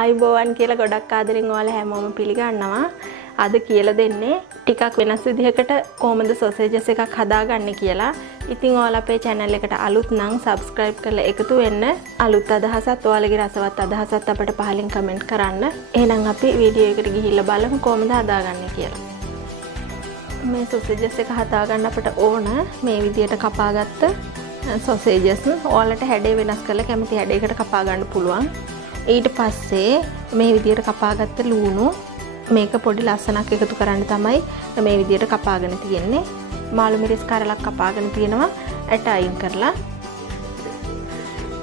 ආයිබෝවන් කියලා ගොඩක් ආදරෙන් ඔයාලා හැමෝම පිළිගන්නවා. අද කියලා දෙන්නේ ටිකක් වෙනස් විදිහකට කොහොමද සොසේජස් එකක් හදාගන්නේ කියලා. ඉතින් ඔයාලා අපේ channel එකට අලුත් නම් subscribe කරලා එකතු වෙන්න. අලුත් අදහසත් ඔයාලගේ රසවත් අදහසත් අපිට පහලින් comment කරන්න. එහෙනම් අපි වීඩියෝ එකට ගිහිල්ලා බලමු කොහොමද හදාගන්නේ කියලා. මේ සොසේජස් එක හදාගන්න අපිට ඕන මේ විදිහට කපාගත්ත සොසේජස්. ඔයාලට හැඩය වෙනස් කරලා කැමති හැඩයකට කපා ගන්න පුළුවන්. ඊට පස්සේ මේ විදිහට කපාගත්ත ලුණු මේක පොඩි ලස්සනක් එකතු කරන්න තමයි මේ විදිහට කපාගෙන තියෙන්නේ. මාළු මිරිස් කරලක් කපාගෙන තියෙනවා ඇට අයින් කරලා.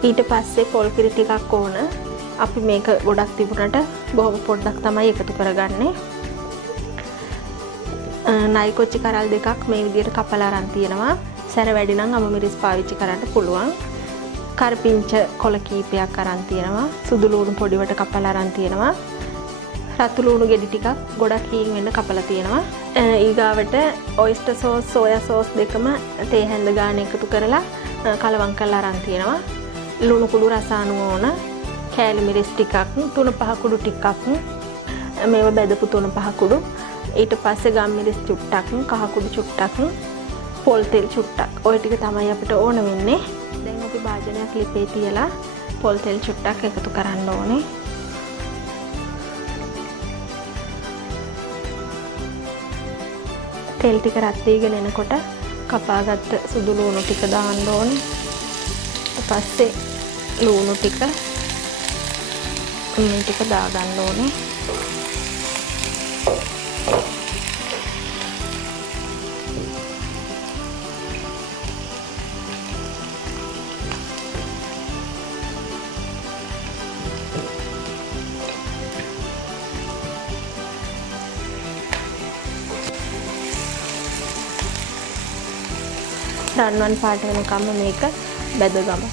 ඊට පස්සේ පොල් කිරි ටිකක් ඕන. අපි මේක ගොඩක් තිබුණට බොහොම පොඩ්ඩක් තමයි එකතු කරගන්නේ. නයි කොච්චි කරල් දෙකක් මේ විදිහට කපලා අරන් තියෙනවා. සැර වැඩි නම් අමු මිරිස් පාවිච්චි කරන්න පුළුවන්. කරපිංච කොළ කීපයක් අරන් තියෙනවා. සුදු ලුණු පොඩිවට කපලා අරන් තියෙනවා. රතු ලුණු ගෙඩි ටිකක් ගොඩක් හීන් වෙන්න කපලා තියෙනවා. ඊගාවට ඔයිස්ටර් සෝස්, සෝයා සෝස් දෙකම තේ හැඳ ගාන එකතු කරලා කලවම් කරලා අරන් තියෙනවා. ලුණු කුඩු රස අනුව ඕන. කෑලි මිරිස් ටිකක්, 3-5 කුඩු ටිකක්. මේව බෙදපු 5 කුඩු. ඊට පස්සේ ගම් මිරිස් චුට්ටක්, කහ කුඩු චුට්ටක්, පොල් තෙල් චුට්ටක්. ඔය ටික තමයි අපිට ඕන වෙන්නේ. දැන් අපි භාජනයක් ලිපේ තියලා පොල් තෙල් චුට්ටක් එකතු කරන්න ඕනේ. තෙල් ටික රත් වීගෙන එනකොට කපාගත්ත සුදු ලුණු ටික දාන්න ඕනේ. ඊට පස්සේ ලුණු ටික මේ ටික දාගන්න ඕනේ. රන්වන් පාට වෙනකම්ම මේක බෙදගමු.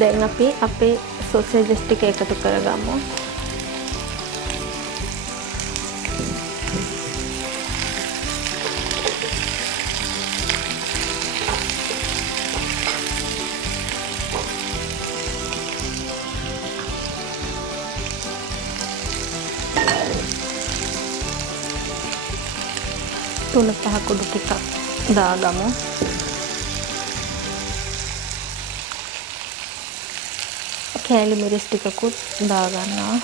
දැන් අපි අපේ සොසේජස් ටික එකතු කරගමු. තුන පහ කුඩු ටිකක් දාගමු. කෑලි මිරිස් ටිකකුත් දාගන්නවා.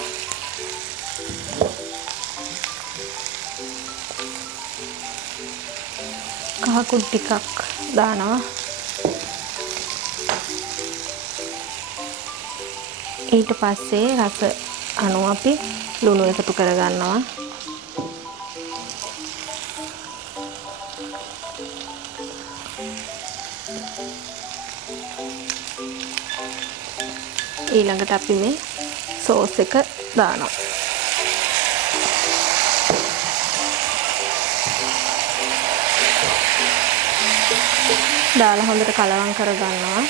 කහ කුඩු ටිකක් දානවා. ඊට පස්සේ රස අනුව අපි ලුණු එකතු කරගන්නවා. ඊළඟට අපි මේ සෝස් එක දානවා. දාලා හොඳට කලවම් කරගන්නවා.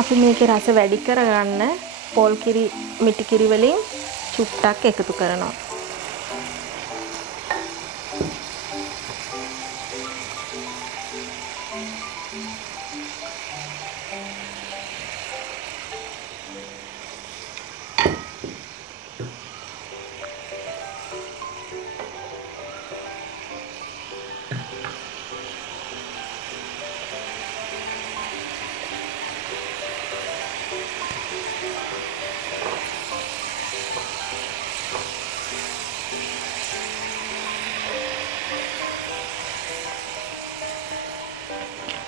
අපි මේකේ රස වැඩි කරගන්න පොල් කිරි මිටි කිරි වලින් චුට්ටක් එකතු කරනවා.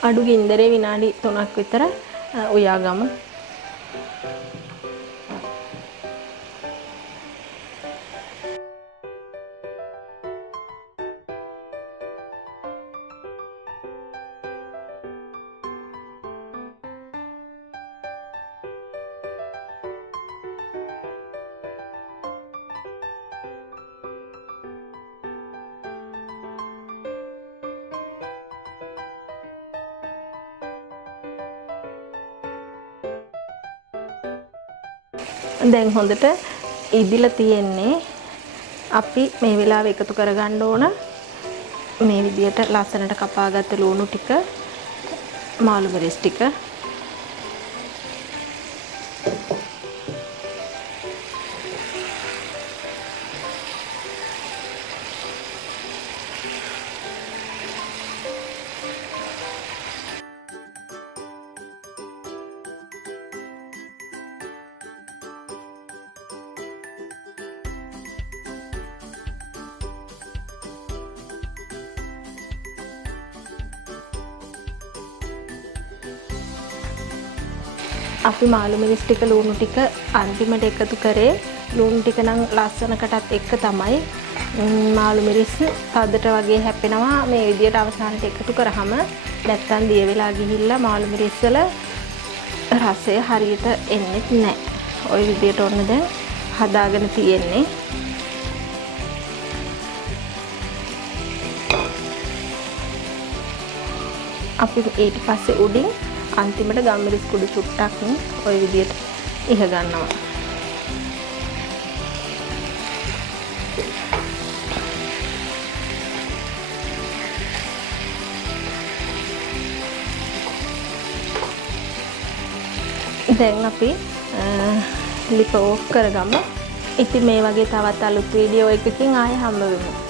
අඩු ගින්දරේ විනාඩි 3ක් විතර උයාගමු. දැන් හොඳට ඉදිලා තියෙන්නේ. අපි මේ වෙලාවේ එකතු කරගන්න ඕන මේ විදියට ලස්සනට කපාගත්ත ලුණු ටික, මාළු මිරිස් ටික. අපි මාළු මිරිස් ටික ලුණු ටික අන්තිමට එකතු කරේ. ලුණු ටික නම් ලස්සනකටත් එක්ක තමයි. මාළු මිරිස් තදට වගේ හැපෙනවා මේ විදියට අවසානට එකතු කරාම. නැත්තම් දිය වෙලා ගිහිල්ලා මාළු මිරිස් වල රසය හරියට එන්නේ නැහැ. ওই විදියට ඔන්න දැන් හදාගෙන තියෙන්නේ. අපි ඊට පස්සේ උඩින් අන්තිමට ගම්මිරිස් කුඩු චුට්ටක් ওই විදියට ඉහ ගන්නවා. දැන් අපි ලිප ඕෆ් කරගමු. ඉතින් මේ වගේ තවත් අලුත් වීඩියෝ එකකින් ආයෙ හම්බ වෙමු.